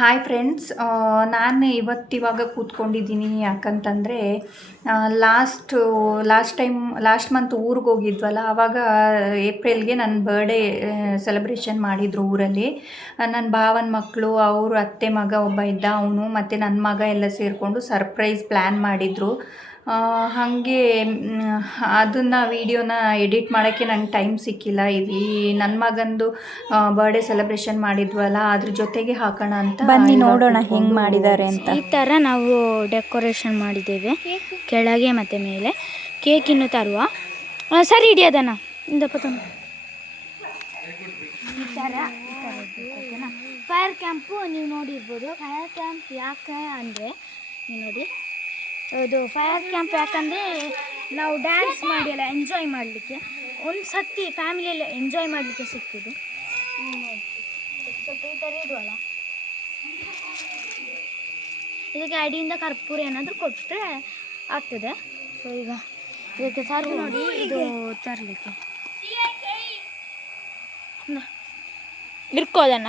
Hi friends, ನಾನು ಇವತ್ತಿವಾಗ ಕೂತ್ಕೊಂಡಿದ್ದೀನಿ. ಯಾಕಂತಂದರೆ last month ಊರಿಗೆ ಹೋಗಿದ್ವಲ್ಲ, ಆವಾಗ ಏಪ್ರಿಲ್ಗೆ ನನ್ನ ಬರ್ಡೇ ಸೆಲೆಬ್ರೇಷನ್ ಮಾಡಿದರು ಊರಲ್ಲಿ. ನನ್ನ ಭಾವನ ಮಕ್ಕಳು, ಅವರು ಅತ್ತೆ ಮಗ ಒಬ್ಬ ಇದ್ದ, ಅವನು ಮತ್ತು ನನ್ನ ಮಗ ಎಲ್ಲ ಸೇರಿಕೊಂಡು ಸರ್ಪ್ರೈಸ್ ಪ್ಲ್ಯಾನ್ ಮಾಡಿದರು. ಹಾಗೆ ಅದನ್ನು ವೀಡಿಯೋನ ಎಡಿಟ್ ಮಾಡೋಕ್ಕೆ ನಂಗೆ ಟೈಮ್ ಸಿಕ್ಕಿಲ್ಲ. ಈ ನನ್ನ ಮಗಂದು ಬರ್ಡೇ ಸೆಲೆಬ್ರೇಷನ್ ಮಾಡಿದ್ವಲ್ಲ, ಅದ್ರ ಜೊತೆಗೆ ಹಾಕೋಣ ಅಂತ ಬನ್ನಿ ನೋಡೋಣ ಹೆಂಗೆ ಮಾಡಿದ್ದಾರೆ ಅಂತ. ಈ ಥರ ನಾವು ಡೆಕೋರೇಷನ್ ಮಾಡಿದ್ದೇವೆ, ಕೆಳಗೆ ಮತ್ತು ಮೇಲೆ. ಕೇಕ್ ಇನ್ನು ತರುವ ಸರಿ ಹಿಡಿಯೋದನ್ನ ಇಂದಪ್ಪ ತಂದು ಈ ಥರ ಓಕೆನಾ. ಫೈರ್ ಕ್ಯಾಂಪು ನೀವು ನೋಡಿರ್ಬೋದು. ಫೈರ್ ಕ್ಯಾಂಪ್ ಯಾಕೆ ಅಂದರೆ, ನೀವು ನೋಡಿ, ಅದು ಫೈರ್ ಕ್ಯಾಂಪ್ ಯಾಕಂದರೆ ನಾವು ಡ್ಯಾನ್ಸ್ ಮಾಡಿ ಎಲ್ಲ ಎಂಜಾಯ್ ಮಾಡಲಿಕ್ಕೆ, ಒಂದು ಸತಿ ಫ್ಯಾಮಿಲಿಯಲ್ಲಿ ಎಂಜಾಯ್ ಮಾಡಲಿಕ್ಕೆ ಸಿಕ್ಕಿದ್ದು. ಸ್ವಲ್ಪ ಈ ಥರ ಇಡುವಲ್ಲ, ಇದಕ್ಕೆ ಅಡಿಯಿಂದ ಕರ್ಪೂರ ಏನಾದರೂ ಕೊಟ್ಟರೆ ಆಗ್ತದೆ. ಸೊ ಈಗ ಇದಕ್ಕೆ ತರು ನೋಡಿ, ಇದು ತರಲಿಕ್ಕೆ ಇರ್ಕೋದನ್ನ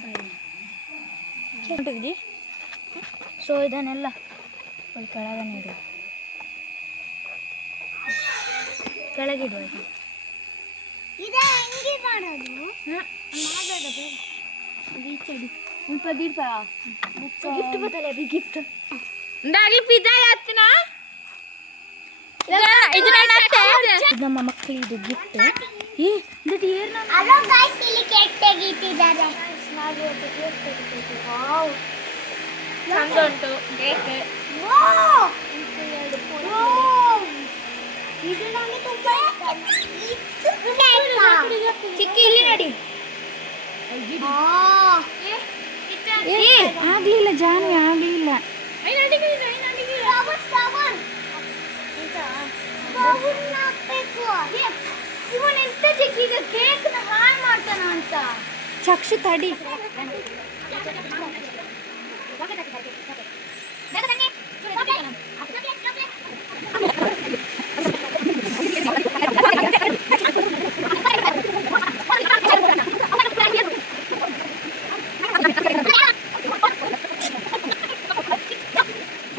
ಸರಿ. ಸೊ ಇದನ್ನೆಲ್ಲ ಕೆಳಗೆ ಇಡುವ, ಕೆಳಗಿಡುವ. ಗಿಫ್ಟ್ ಬತ್ತಲ್ಲ, ಗಿಫ್ಟ್ ನಮ್ಮ ಮಕ್ಕಳಿದು ಗಿಫ್ಟ್. ಚಿಕ್ಕಿ ಇಲ್ಲಿ ನೋಡಿ, ಆಗ್ಲಿಲ್ಲ ಜಾನ್ವಿ, ಆಗ್ಲಿಲ್ಲ. ಇವನೆಂತ ಚಿಕ್ಕಿ ಈಗ ಕೇಕ್ನ ಹಾಳು ಮಾಡ್ತಾನ ಅಂತ. ಚಕ್ಷು ತಡಿ.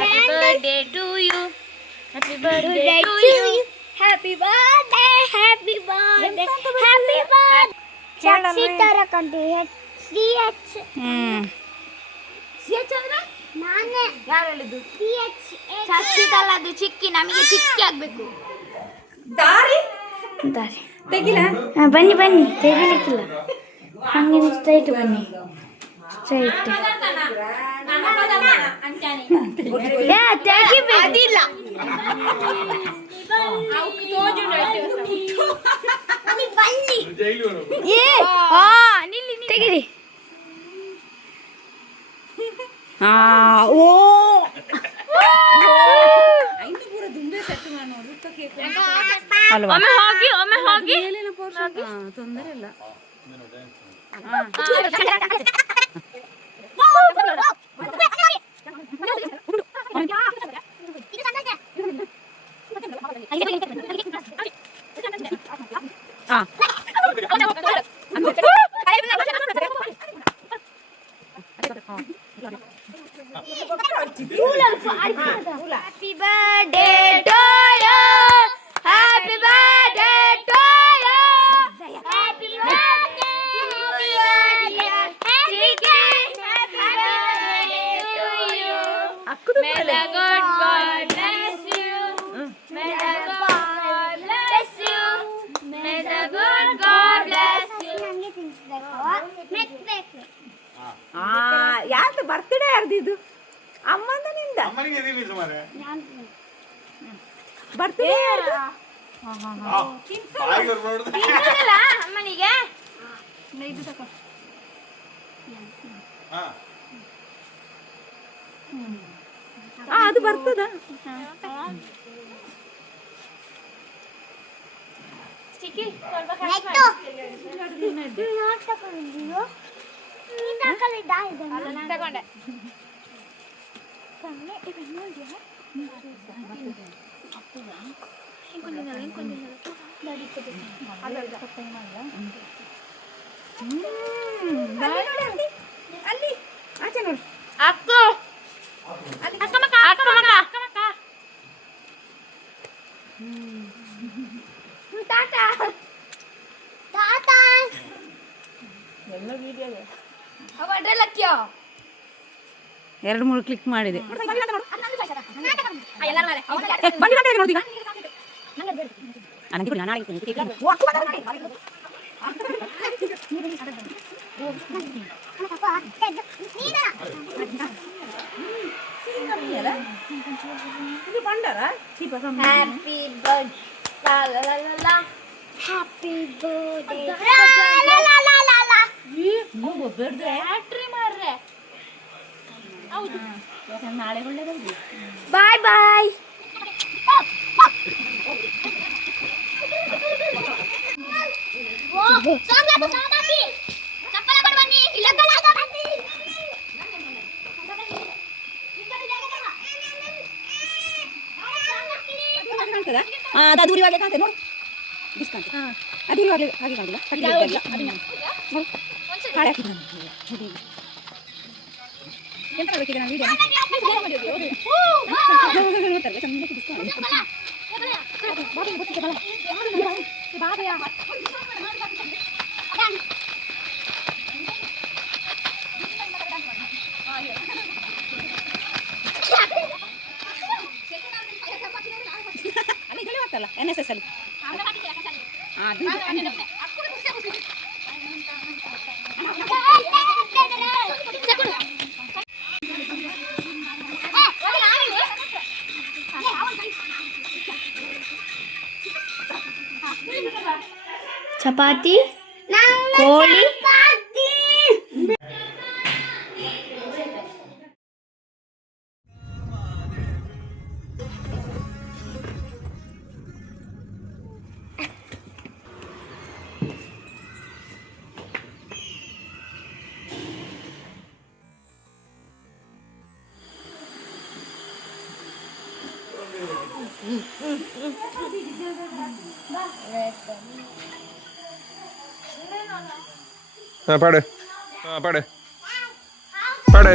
Happy birthday to you. Happy birthday, happy birthday, happy birthday. ಸಾಕ್ಷಿ ತರ ಕಂಡು CH. CH ಅಂದ್ರೆ ನಾನೇ. ಯಾರು ಹೇಳಿದ್ದು? CH. ಸಾಕ್ಷಿ ತಲ್ಲ, ಅದು ಚಿಕ್ಕಿ, ನಮಗೆ ಚಿಕ್ಕಿ ಆಗಬೇಕು. ದಾರಿ ತೆಗಿಲ. ಬನ್ನಿ ಬನ್ನಿ, ತೆಗಿಲಿಕ್ಕಿಲ್ಲ, ಹಂಗೆ ಸ್ಟ್ರೈಟ್ ಬನ್ನಿ, ಸ್ಟ್ರೈಟ್. ತೆಗಿಬೇಕಿಲ್ಲ. ತೆಗಿರಿ. ಒಮ್ಮೆ ಹೋಗಿ ತೊಂದರೆ ಇಲ್ಲ. Happy birthday to you. Happy birthday to you. Happy birthday, happy birthday to you. May the good God bless you. May the God bless you. May the good God bless you. ಯಾರ್ದು birthday ಯಾರ್ದಿದು? ಅಮ್ಮಂದ ನಿಂದ birthday ಯಾರ್ದು? ಅಮ್ಮನಿಗೆ ಅದು ಬರ್ತದ. ತಗೊಂಡೆ. ಬೇಡ 2-3 click ಮಾಡಿದೆ. Happy birthday boy ಬಾಯ್. ಅದೂರಿವಾಗಲೇ ಕಾಣ್ತದೆ ನೋಡು. ಡಿಸ್ಕೌಂಟ್ ಅದೂರಿವಾಗಲೇ ಹಾಗೆ ಕಾಣಿಲ್ಲ. ಎಂತ ಬೇಕಿದೆ ನಾನು ವಿಡಿಯೋ ಆಗ್ತಲ್ಲ NSS ಅಲ್ಲಿ ಚಪಾತಿ ಕೋಳಿ പാട് പാട് പാട്.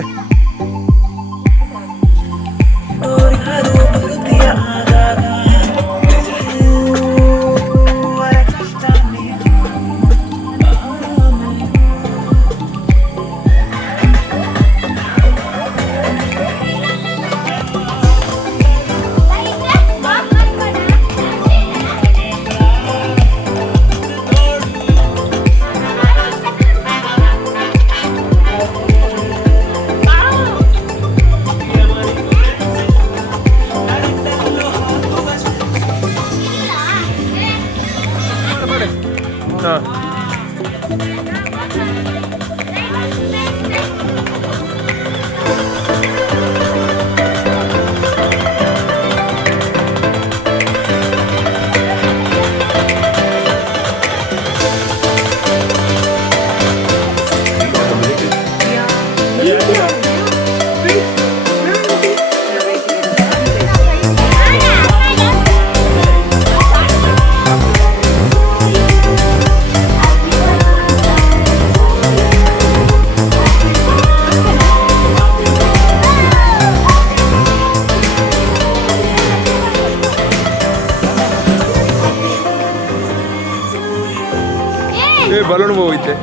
ಬಲೂನ್ ಹೋಗಿದ್ದೆ.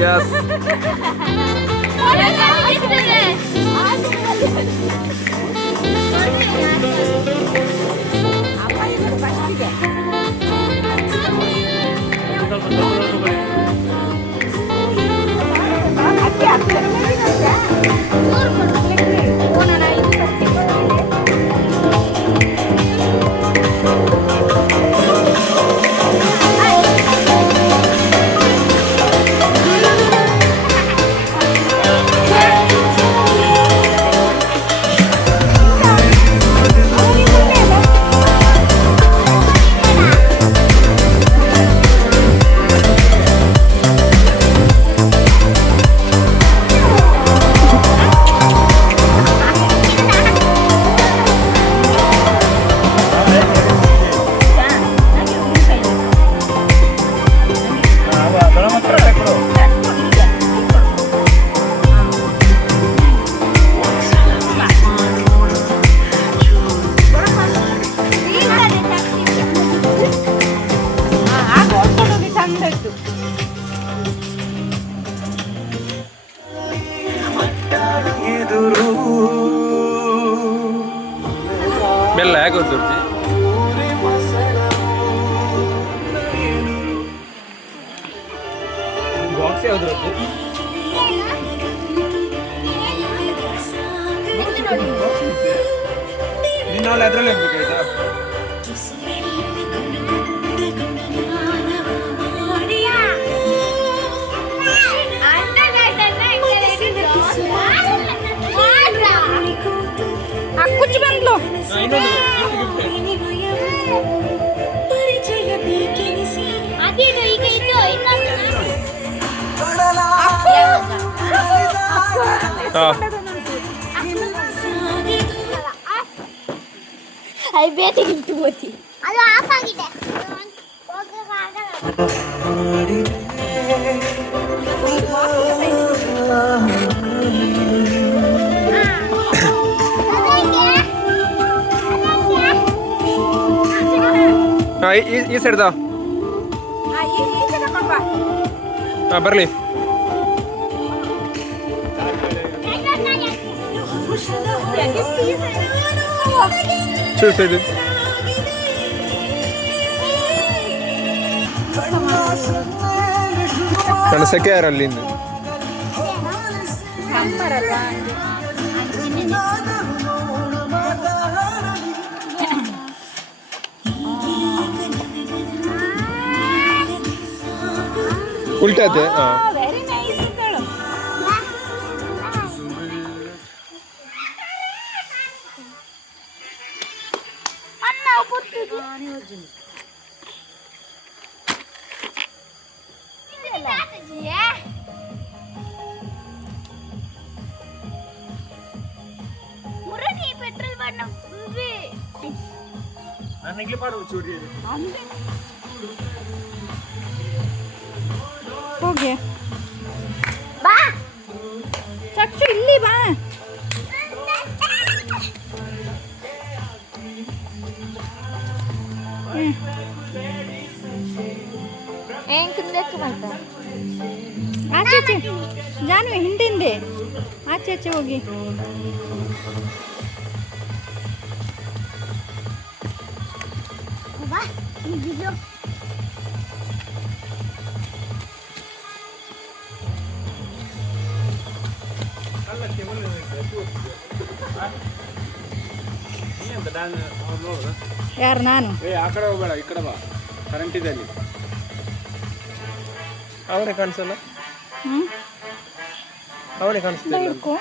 Yes. ಮೆಲ್ಲ ಯಾಕೆ ಗೊತ್ತಿರ್ತಿ ಬಾಕ್ಸ್ ಯಾವ್ದು ನೀನು ಅದ್ರಲ್ಲೇ ಹೋಗ್ಬೇಕಾಯ್ತಾ ಕುಚ್ಚು ಬಂದ್ಲು ಬೇಟೆ ಗಿಫ್ಟ್ ಹೋತಿ ಅದು ಆಫ್ ಆಗಿದೆ ಈ ಸೈಡ್ದ ಬರಲಿ ಸೈಡ್ ಕಣಸಕ್ಕೆ ಯಾರು ಅಲ್ಲಿಂದ ಉಲ್ಟೈತೆ ವೆರಿ ನೈಸ್ ಹೇಳು ಪೆಟ್ರೋಲ್ ಬಣ್ಣ ಹೋಗಿ ಬಾ ಚಕ್ಷು ಇಲ್ಲಿ ಬಾ ಆಚೆ ಜಾನ್ವಿ ಹಿಂದಿಂದೆ ಆಚೆ ಆಚೆ ಹೋಗಿ ಬಾ ಇದು ಯಾರು ನಾನು ಆ ಕಡೆ ಹೋಗ್ಬೇಡ ಈ ಕಡೆ ಬಾ ಕರೆಂಟ್ ಇದೆ ಅಲ್ಲಿ ಅವನೇ ಕಾಣಿಸಲ್ಲ ಹ್ಞೂ ಅವನೇ ಕಾಣಿಸ್ತಾ ಇಲ್ಲ ಹಿಡ್ಕೊ